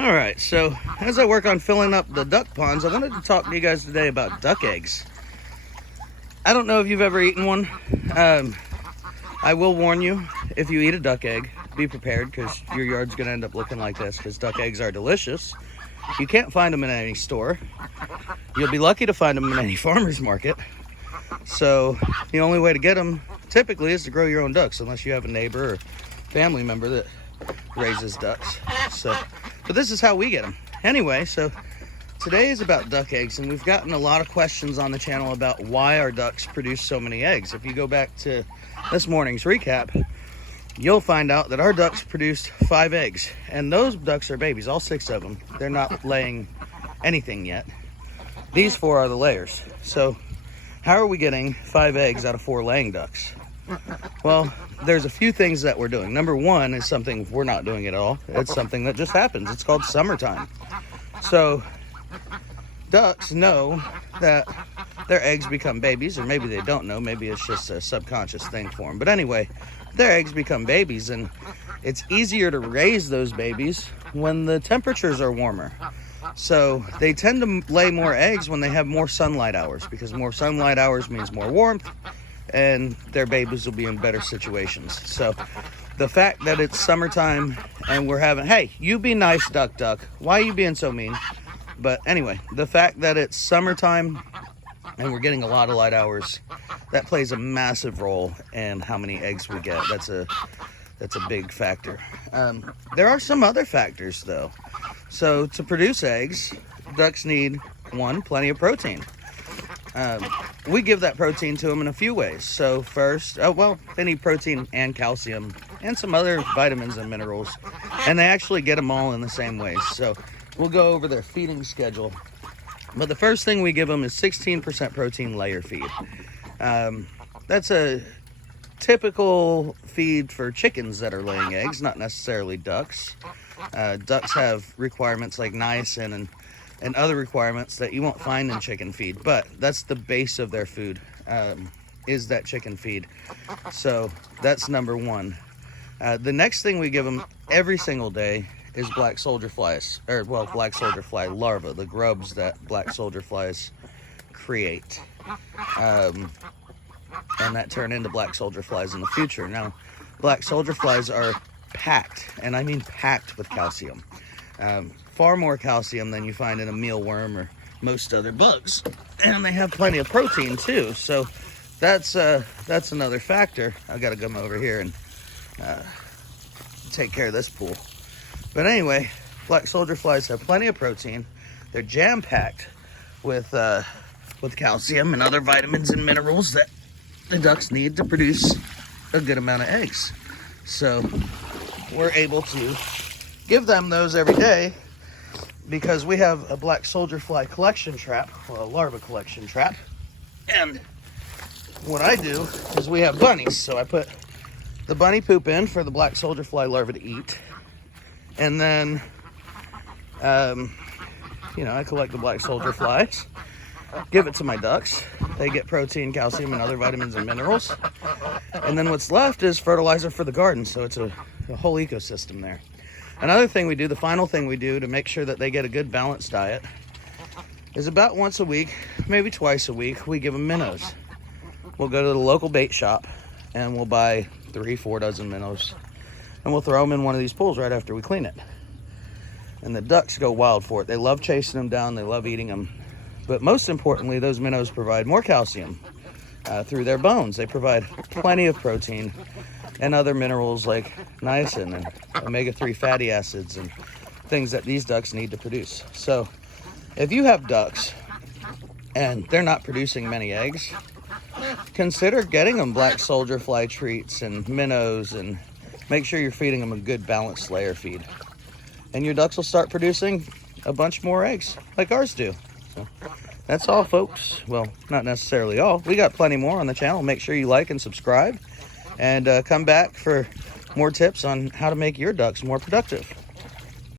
All right, so as I work on filling up the duck ponds, I wanted to talk to you guys today about duck eggs. I don't know if you've ever eaten one. I will warn you, if you eat a duck egg, be prepared because your yard's gonna end up looking like this because duck eggs are delicious. You can't find them in any store. You'll be lucky to find them in any farmer's market. So the only way to get them typically is to grow your own ducks, unless you have a neighbor or family member that raises ducks. But this is how we get them. Anyway, so today is about duck eggs, and we've gotten a lot of questions on the channel about why our ducks produce so many eggs. If you go back to this morning's recap, you'll find out that our ducks produced 5 eggs, and those ducks are babies, all 6 of them. They're not laying anything yet. These 4 are the layers. So how are we getting 5 eggs out of 4 laying ducks? Well, there's a few things that we're doing. Number 1 is something we're not doing at all. It's something that just happens. It's called summertime. So ducks know that their eggs become babies, or maybe they don't know. Maybe it's just a subconscious thing for them. But anyway, their eggs become babies, and it's easier to raise those babies when the temperatures are warmer. So they tend to lay more eggs when they have more sunlight hours, because more sunlight hours means more warmth, and their babies will be in better situations. So the fact that it's summertime and we're having, hey, you be nice, duck, why are you being so mean? But anyway, the fact that it's summertime and we're getting a lot of light hours, that plays a massive role in how many eggs we get. That's a big factor. There are some other factors though. So to produce eggs, ducks need, 1, plenty of protein. We give that protein to them in a few ways. So first, they need protein and calcium and some other vitamins and minerals, and they actually get them all in the same ways. So we'll go over their feeding schedule. But the first thing we give them is 16% protein layer feed. That's a typical feed for chickens that are laying eggs, not necessarily ducks. Ducks have requirements like niacin and other requirements that you won't find in chicken feed, but that's the base of their food, is that chicken feed. So that's number 1. The next thing we give them every single day is black soldier flies, black soldier fly larvae, the grubs that black soldier flies create. And that turn into black soldier flies in the future. Now, black soldier flies are packed, and I mean packed with calcium. Far more calcium than you find in a mealworm or most other bugs. And they have plenty of protein too, so that's another factor. I've got to come over here and take care of this pool. But anyway, black soldier flies have plenty of protein. They're jam-packed with calcium and other vitamins and minerals that the ducks need to produce a good amount of eggs. So we're able to give them those every day because we have a black soldier fly collection trap, a larva collection trap. And what I do is we have bunnies. So I put the bunny poop in for the black soldier fly larva to eat. And then, I collect the black soldier flies, give it to my ducks. They get protein, calcium, and other vitamins and minerals. And then what's left is fertilizer for the garden. So it's a whole ecosystem there. Another thing we do, the final thing we do to make sure that they get a good balanced diet, is about once a week, maybe twice a week, we give them minnows. We'll go to the local bait shop and we'll buy 3-4 dozen minnows, and we'll throw them in one of these pools right after we clean it. And the ducks go wild for it. They love chasing them down. They love eating them. But most importantly, those minnows provide more calcium through their bones. They provide plenty of protein and other minerals like niacin and omega-3 fatty acids and things that these ducks need to produce. So if you have ducks and they're not producing many eggs, consider getting them black soldier fly treats and minnows, and make sure you're feeding them a good balanced layer feed. And your ducks will start producing a bunch more eggs like ours do. So that's all, folks. Well, not necessarily all. We got plenty more on the channel. Make sure you like and subscribe, and come back for more tips on how to make your ducks more productive.